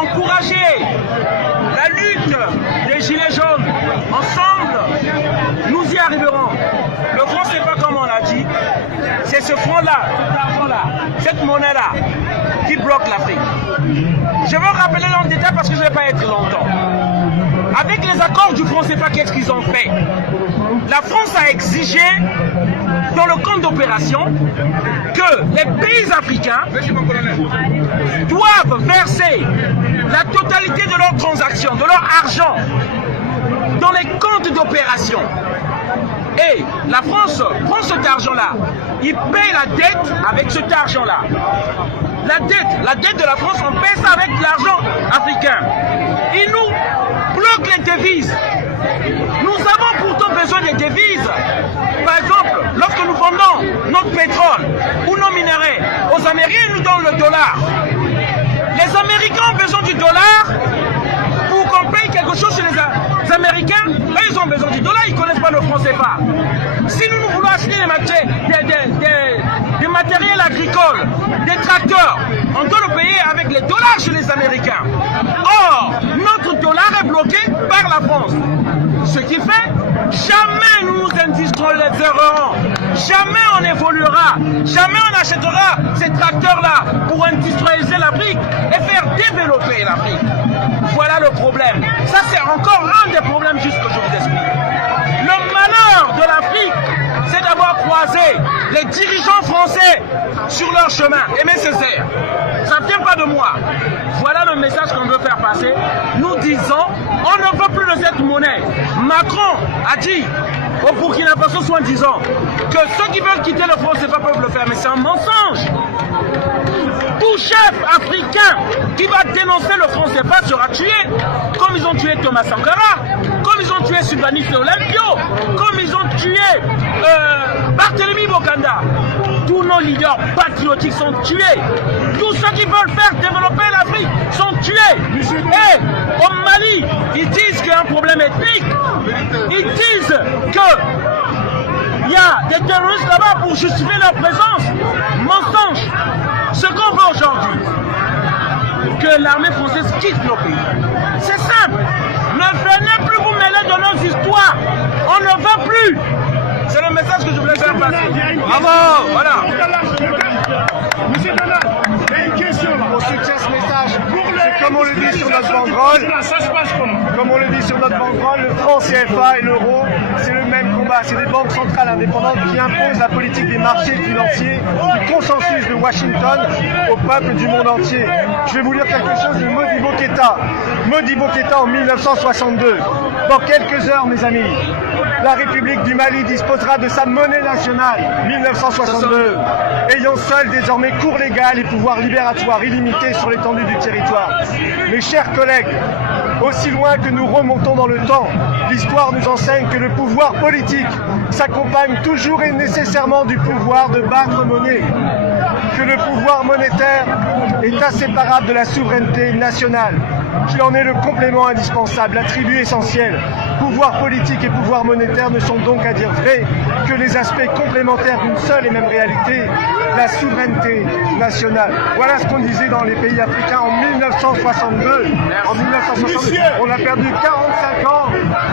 encourager la lutte des Gilets jaunes. Ensemble, nous y arriverons. Le franc CFA, comme on l'a dit, c'est ce franc-là, cet argent-là, cette monnaie-là qui bloque l'Afrique. Je vais rappeler dans le détail parce que je ne vais pas être longtemps. Avec les accords du franc CFA, qu'est-ce qu'ils ont fait? La France a exigé dans le compte d'opération que les pays africains doivent verser la totalité de leurs transactions, de leur argent dans les comptes d'opération. Et la France prend cet argent-là, il paye la dette avec cet argent-là. La dette de la France, on paye ça avec de l'argent africain. Il nous bloque les devises. Nous avons pourtant besoin des devises. Par exemple, lorsque nous vendons notre pétrole ou nos minéraux aux Américains, ils nous donnent le dollar. Les Américains ont besoin du dollar pour qu'on paye quelque chose chez les Américains. Là, ils ont besoin du dollar, ils ne connaissent pas le franc CFA. Si nous voulons acheter des matériels agricoles, des tracteurs, on doit le payer avec les dollars chez les Américains. Or, notre dollar est bloqué par la France. Ce qui fait, jamais nous nous industrialiserons, jamais on évoluera, jamais on achètera ces tracteurs-là pour industrialiser l'Afrique et faire développer l'Afrique. Voilà le problème. Ça, c'est encore un des problèmes juste que je vous explique. Le malheur de l'Afrique, c'est d'avoir croisé les dirigeants français sur leur chemin. Aimé Césaire, ça ne vient pas de moi. Voilà le message qu'on veut faire passer. Nous disons, on ne veut plus de cette monnaie. Macron a dit au Burkina Faso soi-disant que ceux qui veulent quitter le franc CFA peuvent le faire, mais c'est un mensonge. Tout chef africain qui va dénoncer le franc CFA sera tué, comme ils ont tué Thomas Sankara, comme ils ont tué Sylvanus Olympio, comme ils ont tué Barthélemy Bokanda. Tous nos leaders patriotiques sont tués. Tous ceux qui veulent faire développer l'Afrique sont tués. Et au Mali, ils disent qu'il y a un problème ethnique. Ils disent qu'il y a des terroristes là-bas pour justifier leur présence. Mensonge. Ce qu'on veut aujourd'hui, que l'armée française quitte nos pays. C'est simple. Ne venez plus vous mêler de nos histoires. On ne veut plus. C'est le message que je voulais faire passer. Bravo. Voilà. Monsieur Donald, il y a une question là. On soutient ce message. Comme on le dit sur notre banderole, comme on le dit sur notre banderole, le franc CFA et l'euro, c'est le même combat. C'est des banques centrales indépendantes qui imposent la politique des marchés financiers, du consensus de Washington au peuple du monde entier. Je vais vous lire quelque chose de Modibo Keïta. Modibo Keïta en 1962. Dans quelques heures, mes amis, la République du Mali disposera de sa monnaie nationale, 1962, ayant seule désormais cours légal et pouvoir libératoire illimité sur l'étendue du territoire. Mes chers collègues, aussi loin que nous remontons dans le temps, l'histoire nous enseigne que le pouvoir politique s'accompagne toujours et nécessairement du pouvoir de battre monnaie, que le pouvoir monétaire est inséparable de la souveraineté nationale, qu'il en est le complément indispensable, l'attribut essentiel. Pouvoir politique et pouvoir monétaire ne sont donc à dire vrai que les aspects complémentaires d'une seule et même réalité, la souveraineté nationale. Voilà ce qu'on disait dans les pays africains en 1962. En 1962, on a perdu 45 ans.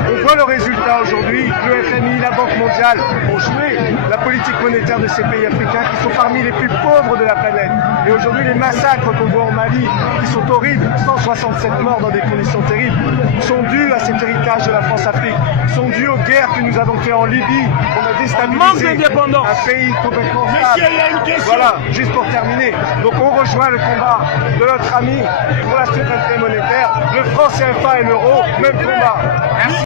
On voit le résultat aujourd'hui. Le FMI, la Banque mondiale ont joué la politique monétaire de ces pays africains qui sont parmi les plus pauvres de la planète. Et aujourd'hui, les massacres qu'on voit au Mali, qui sont horribles, 167 morts dans des conditions terribles, sont dus à cet héritage de la France-Afrique, sont dus aux guerres que nous avons fait en Libye. On a déstabilisé un pays complètement stable. Voilà, juste pour terminer. Donc on rejoint le combat de notre ami pour la souveraineté monétaire, le franc CFA et l'euro, même combat. Merci.